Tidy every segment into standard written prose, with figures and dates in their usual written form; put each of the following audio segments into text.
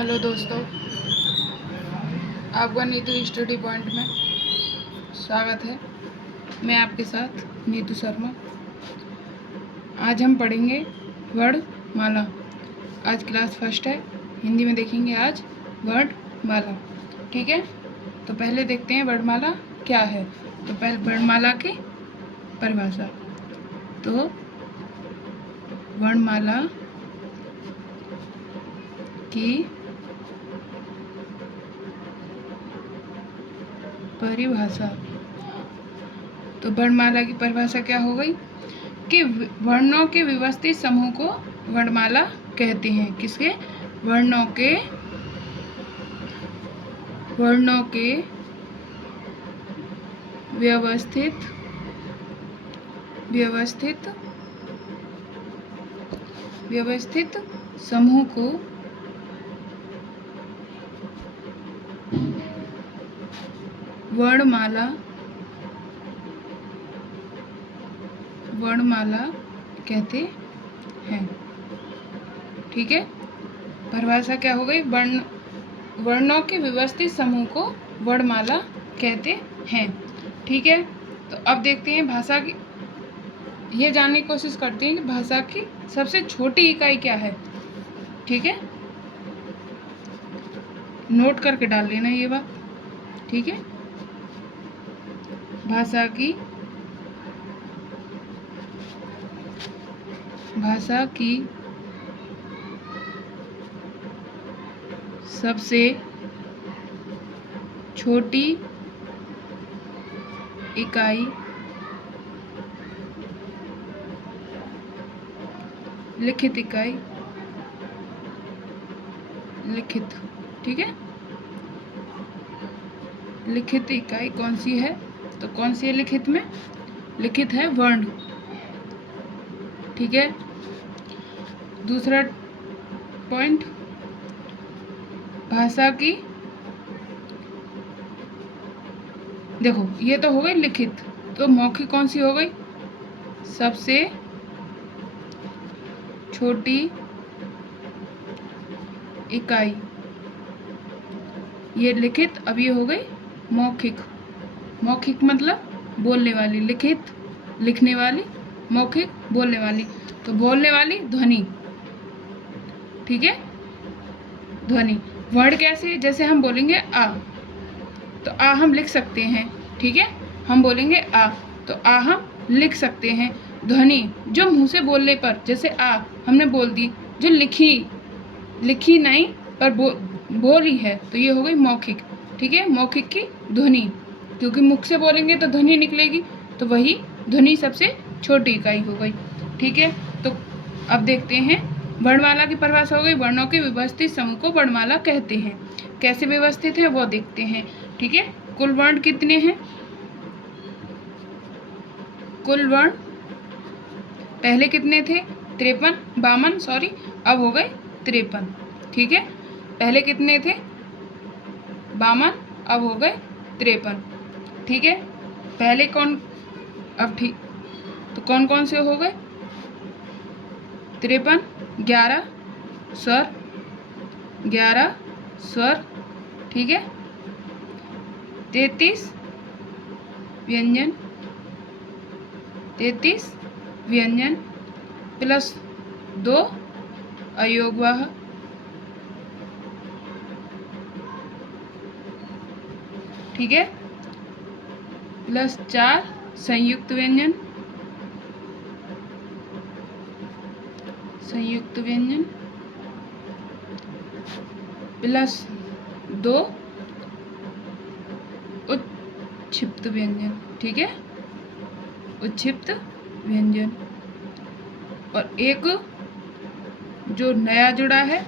Hello दोस्तों, आपका Neetu study point में स्वागत है। मैं आपके साथ नीतू शर्मा। आज हम पढ़ेंगे वर्णमाला। आज क्लास फर्स्ट है, हिंदी में देखेंगे आज वर्णमाला। ठीक है, तो पहले देखते हैं वर्णमाला क्या है। तो पहले वर्णमाला की परिभाषा। तो वर्णमाला की परिभाषा। तो वर्णमाला की परिभाषा क्या हो गई कि वर्णों के व्यवस्थित समूह को वर्णमाला कहते हैं। किसके? वर्णों के व्यवस्थित समूह को वर्णमाला कहते हैं। ठीक है, परिभाषा क्या हो गई? वर्णों के व्यवस्थित समूह को वर्णमाला कहते हैं। ठीक है, तो अब देखते हैं भाषा की, ये जानने की कोशिश करते हैं कि भाषा की सबसे छोटी इकाई क्या है। ठीक है, नोट करके डाल लेना ये बात। ठीक है, भाषा की सबसे छोटी इकाई लिखित इकाई। ठीक है, लिखित इकाई कौन सी है? तो कौन सी है लिखित में? लिखित है वर्ण। ठीक है, दूसरा पॉइंट, भाषा की, देखो ये तो हो गई लिखित, तो मौखिक कौन सी हो गई? सबसे छोटी इकाई। ये लिखित, अब ये हो गई मौखिक। मौखिक मतलब बोलने वाली, लिखित लिखने वाली, मौखिक बोलने वाली। तो बोलने वाली ध्वनि। ठीक है, ध्वनि। वर्ड कैसे? जैसे हम बोलेंगे आ, तो आ हम लिख सकते हैं। ठीक है, हम बोलेंगे आ, तो आ हम लिख सकते हैं। ध्वनि जो मुंह से बोलने पर, जैसे आ हमने बोल दी, जो लिखी नहीं पर बोली है, तो ये हो गई मौखिक। ठीक है, मौखिक की ध्वनि, क्योंकि मुख से बोलेंगे तो ध्वनि निकलेगी, तो वही ध्वनि सबसे छोटी इकाई हो गई। ठीक है, तो अब देखते हैं वर्णमाला की परिभाषा हो गई। वर्णों के व्यवस्थित समूह को वर्णमाला कहते हैं। कैसे व्यवस्थित है वो देखते हैं। ठीक है, कुल वर्ण कितने हैं? कुल वर्ण पहले कितने थे? 52, अब हो गए 53। ठीक है, पहले कितने थे? 52, अब हो गए 53। ठीक है, पहले कौन, अब ठीक, तो कौन कौन से हो गए? 53, 11 स्वर। ठीक है, 33 व्यंजन प्लस 2 अयोगवाह। ठीक है, प्लस 4 संयुक्त व्यंजन प्लस 2 उच्छिप्त व्यंजन। ठीक है, उच्छिप्त व्यंजन। और एक जो नया जुड़ा है,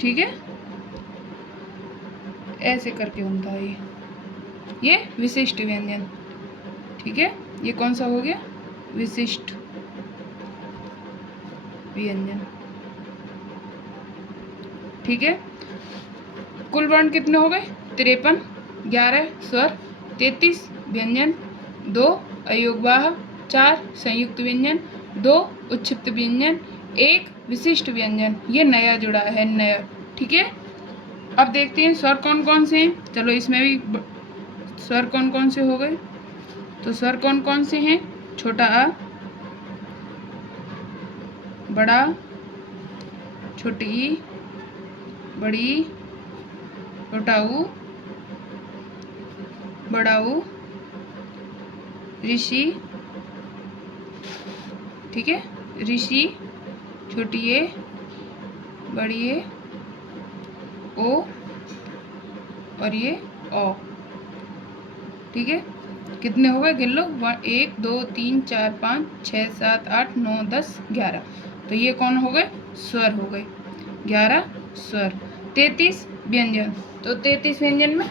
ठीक है, ऐसे करके होता है ये विशिष्ट व्यंजन। ठीक है, ये कौन सा हो गया? विशिष्ट व्यंजन। ठीक है, कुल वर्ण कितने हो गए? 53, 11 स्वर, 33 व्यंजन, 2 अयोगवाह, 4 संयुक्त व्यंजन, 2 उच्छिप्त व्यंजन, 1 विशिष्ट व्यंजन। ये नया जुड़ा है, नया। ठीक है, अब देखते हैं स्वर कौन कौन से हैं। चलो इसमें भी स्वर कौन कौन से हो गए। तो स्वर कौन कौन से हैं? छोटा आ, बड़ा, छोटी ई, बड़ी, छोटा ऊ, बड़ा ऊ, ऋषि। ठीक है, ऋषि, छोटी ए, बड़ी ए, ओ और ये ओ। ठीक है, कितने हो गए? गिन लो। 1 2 3 4 5 6 7 8 9 10 11। तो ये कौन हो गए? स्वर हो गए। 11 स्वर। 33 व्यंजन। तो 33 व्यंजन में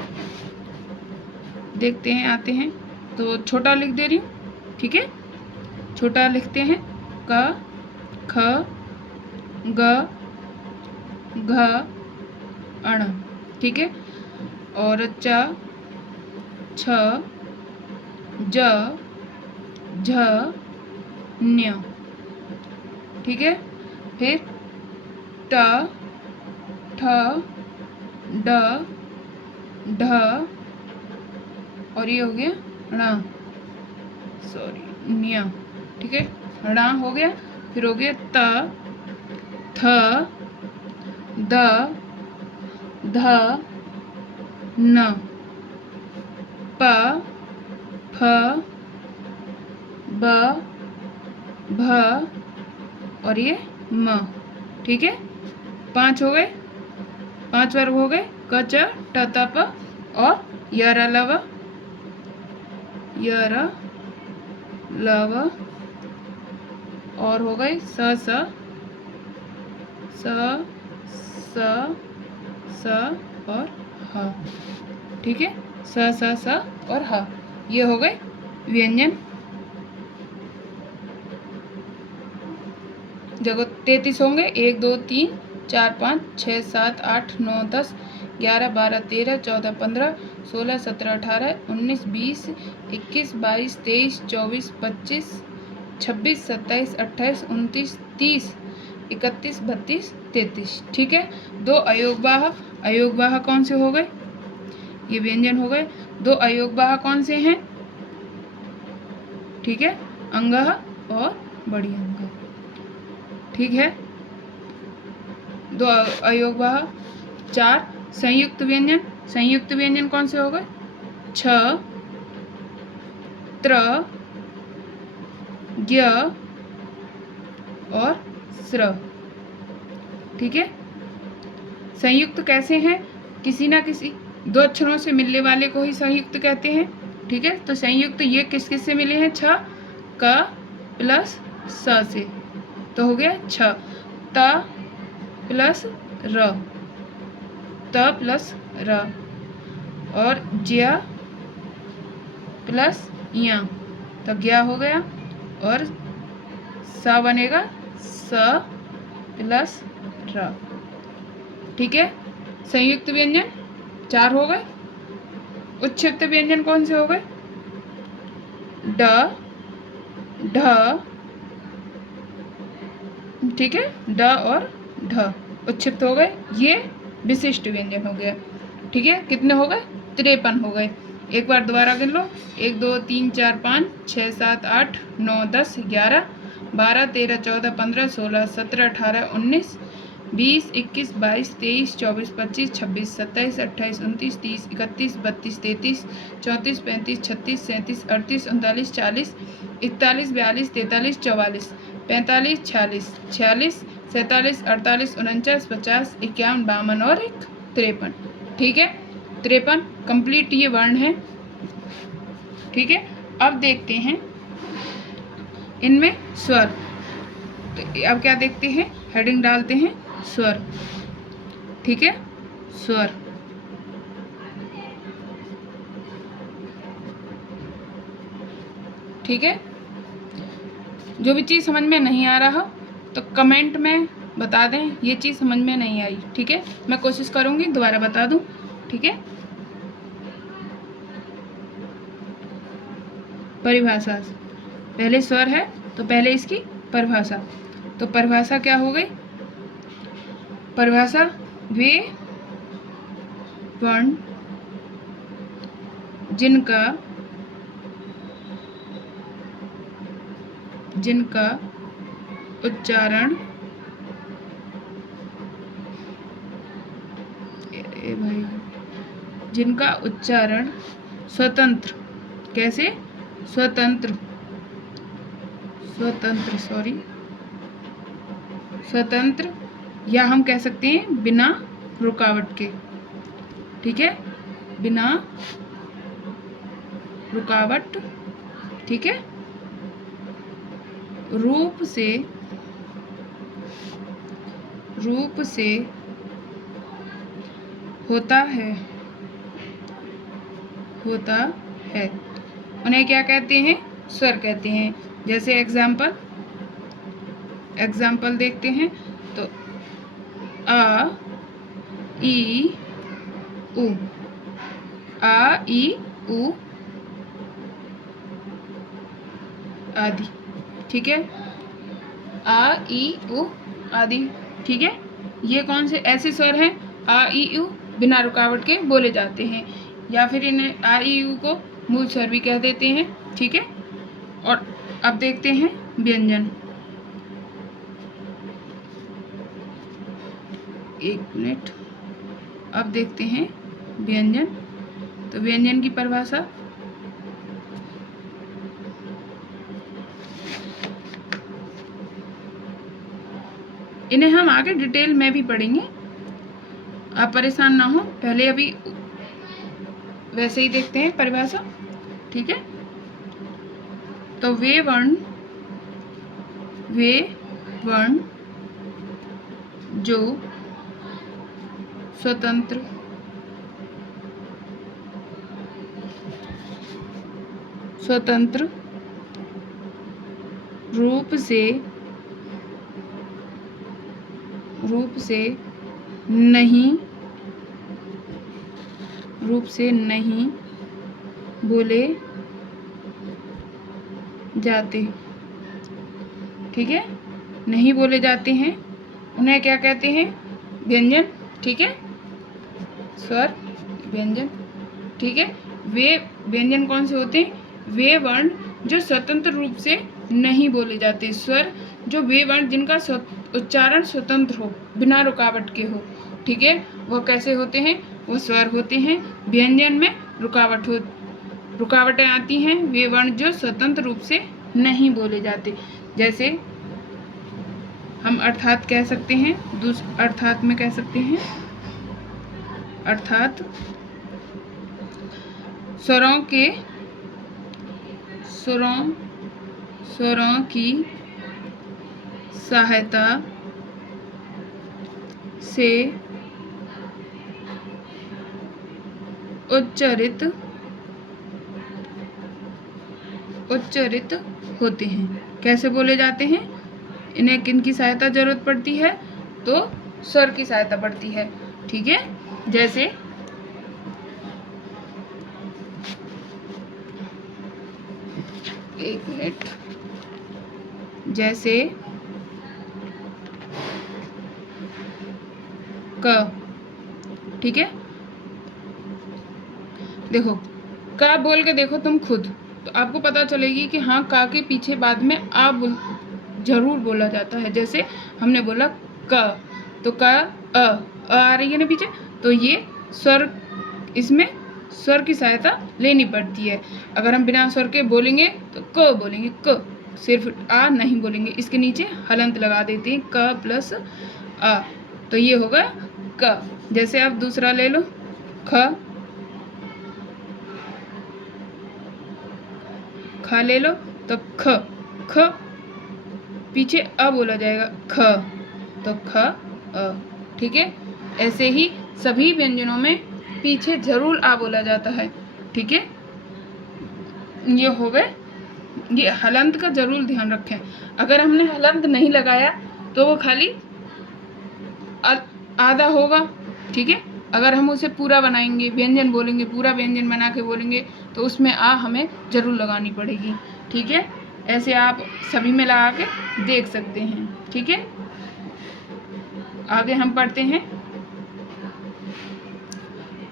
देखते हैं, आते हैं। तो छोटा लिख दे रही हूँ। ठीक है, छोटा लिखते हैं। क, ख, ग, घ, अण। ठीक है, और च, छ, ज, झ, न्य। ठीक है, फिर ट, ठ, ड, ढ और ये हो गया ण, सॉरी न्य। ठीक है, ण हो गया। फिर हो गया त, थ, द, ध, न, प, फ, ब, भ और ये म। ठीक है, 5 हो गए, 5 वर्ग हो गए। क, च, ट, त, प और यर, लव, यर, लव और हो गए स, स और ह। ठीक है, स और ह। ये हो गए व्यंजन। देखो 33 होंगे। 1 2 3 4 5 6 7 8 9 10 11 12 13 14 15 16 17 18 19 20 21 22 23 24 25 26 27 28 29 30 31 32 33। ठीक है, 2 अयोगवाह। अयोगवाह कौन से हो गए? ये व्यंजन हो गए। 2 अयोगवाह कौन से हैं? ठीक है, अंगः और बड़ी अंग। ठीक है, 2 अयोगवाह। 4 संयुक्त व्यंजन। संयुक्त व्यंजन कौन से हो गए? छ, त्र, ज्ञ और स्र। ठीक है, संयुक्त कैसे हैं? किसी ना किसी 2 अक्षरों से मिलने वाले को ही संयुक्त कहते हैं। ठीक है, तो संयुक्त ये किस किस से मिले हैं? छ, क प्लस स से। तो हो गया छ। त प्लस र, त प्लस र और ज्य प्लस य, तो ज्ञ हो गया। और स बनेगा स प्लस र। ठीक है, संयुक्त व्यंजन 4 हो गए। उच्छिष्ट व्यंजन कौन से हो गए? ड, ढ। ठीक है, ड और ढ उच्छिष्ट हो गए। ये विशिष्ट व्यंजन हो गया। ठीक है, कितने हो गए? 53 हो गए। एक बार दोबारा गिन लो। 1 2 3 4 5 6 7 8 9 10 11 12 13 14 15 16 17 18 19 20 21 22 23 24 25 26 27 28 29 30 31 32 33 34 35 36 37 38 39 40 41 42 43 44 45 46 46 47 48 49 50 51 52 और 1 53। ठीक है, 53 कंप्लीट ये वर्ण है। ठीक है, अब देखते हैं इनमें स्वर। तो अब क्या देखते हैं? हेडिंग डालते हैं स्वर। ठीक है, स्वर। ठीक है, जो भी चीज़ समझ में नहीं आ रहा तो कमेंट में बता दें ये चीज़ समझ में नहीं आई। ठीक है, मैं कोशिश करूँगी दोबारा बता दूँ। ठीक है, परिभाषा। पहले स्वर है तो पहले इसकी परिभाषा। तो परिभाषा क्या हो गई? परिभाषा वे वर्ण जिनका उच्चारण स्वतंत्र, कैसे? स्वतंत्र या हम कह सकते हैं बिना रुकावट के, ठीक है, बिना रुकावट, ठीक है, रूप से होता है। उन्हें क्या कहते हैं? स्वर कहते हैं। जैसे एग्जाम्पल देखते हैं तो आ ई उ, आदि, ठीक है, आ ई उ आदि, ठीक है। ये कौन से ऐसे स्वर हैं? आ ई उ बिना रुकावट के बोले जाते हैं, या फिर इन्हें आ ई उ को मूल स्वर भी कह देते हैं, ठीक है। और अब देखते हैं व्यंजन। एक मिनट, अब देखते हैं व्यंजन। तो व्यंजन की परिभाषा इन्हें हम आगे डिटेल में भी पढ़ेंगे, आप परेशान ना हो। पहले अभी वैसे ही देखते हैं परिभाषा, ठीक है। तो वे वर्ण जो स्वतंत्र रूप से नहीं बोले जाते, ठीक है, नहीं बोले जाते हैं, उन्हें क्या कहते हैं? व्यंजन, ठीक है, स्वर व्यंजन, ठीक है। वे व्यंजन कौन से होते हैं? वे वर्ण जो स्वतंत्र रूप से नहीं बोले जाते, स्वर जो वे वर्ण जिनका उच्चारण स्वतंत्र हो, बिना रुकावट के हो, ठीक है, वो कैसे होते हैं? वो स्वर होते हैं। व्यंजन में रुकावटें आती हैं, वे वर्ण जो स्वतंत्र रूप से नहीं बोले जाते। जैसे हम अर्थात कह सकते हैं, अर्थात में कह सकते हैं, अर्थात स्वरों की सहायता से उच्चारित होते हैं। कैसे बोले जाते हैं? इन्हें किन की सहायता जरूरत पड़ती है? तो स्वर की सहायता पड़ती है, ठीक है। जैसे एक मिनट, जैसे क, ठीक है, देखो का बोल के देखो तुम खुद, तो आपको पता चलेगी कि हाँ का के पीछे बाद में आ जरूर बोला जाता है। जैसे हमने बोला क, तो का आ रही है ना पीछे, तो ये स्वर, इसमें स्वर की सहायता लेनी पड़ती है। अगर हम बिना स्वर के बोलेंगे तो क बोलेंगे, क, सिर्फ आ नहीं बोलेंगे, इसके नीचे हलंत लगा देते हैं, क प्लस आ, तो ये होगा क। जैसे आप दूसरा ले लो, ख ले लो, तो ख पीछे अ बोला जाएगा, ख, तो ख अ, ठीक है। ऐसे ही सभी व्यंजनों में पीछे जरूर आ बोला जाता है, ठीक है। ये हो गए, ये हलंत का जरूर ध्यान रखें। अगर हमने हलंत नहीं लगाया तो वो खाली आधा होगा, ठीक है। अगर हम उसे पूरा बनाएंगे, व्यंजन बोलेंगे, पूरा व्यंजन बना के बोलेंगे, तो उसमें आ हमें जरूर लगानी पड़ेगी, ठीक है। ऐसे आप सभी में लगा के देख सकते हैं। ठीक है, आगे हम पढ़ते हैं।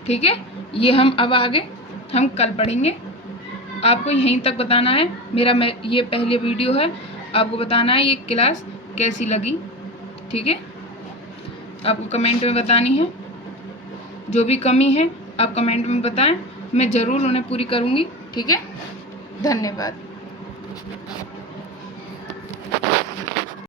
ठीक है, ये हम अब आगे हम कल पढ़ेंगे। आपको यहीं तक बताना है, ये पहले वीडियो है, आपको बताना है ये क्लास कैसी लगी। ठीक है, आपको कमेंट में बतानी है, जो भी कमी है आप कमेंट में बताएं, मैं ज़रूर उन्हें पूरी करूँगी। ठीक है, धन्यवाद।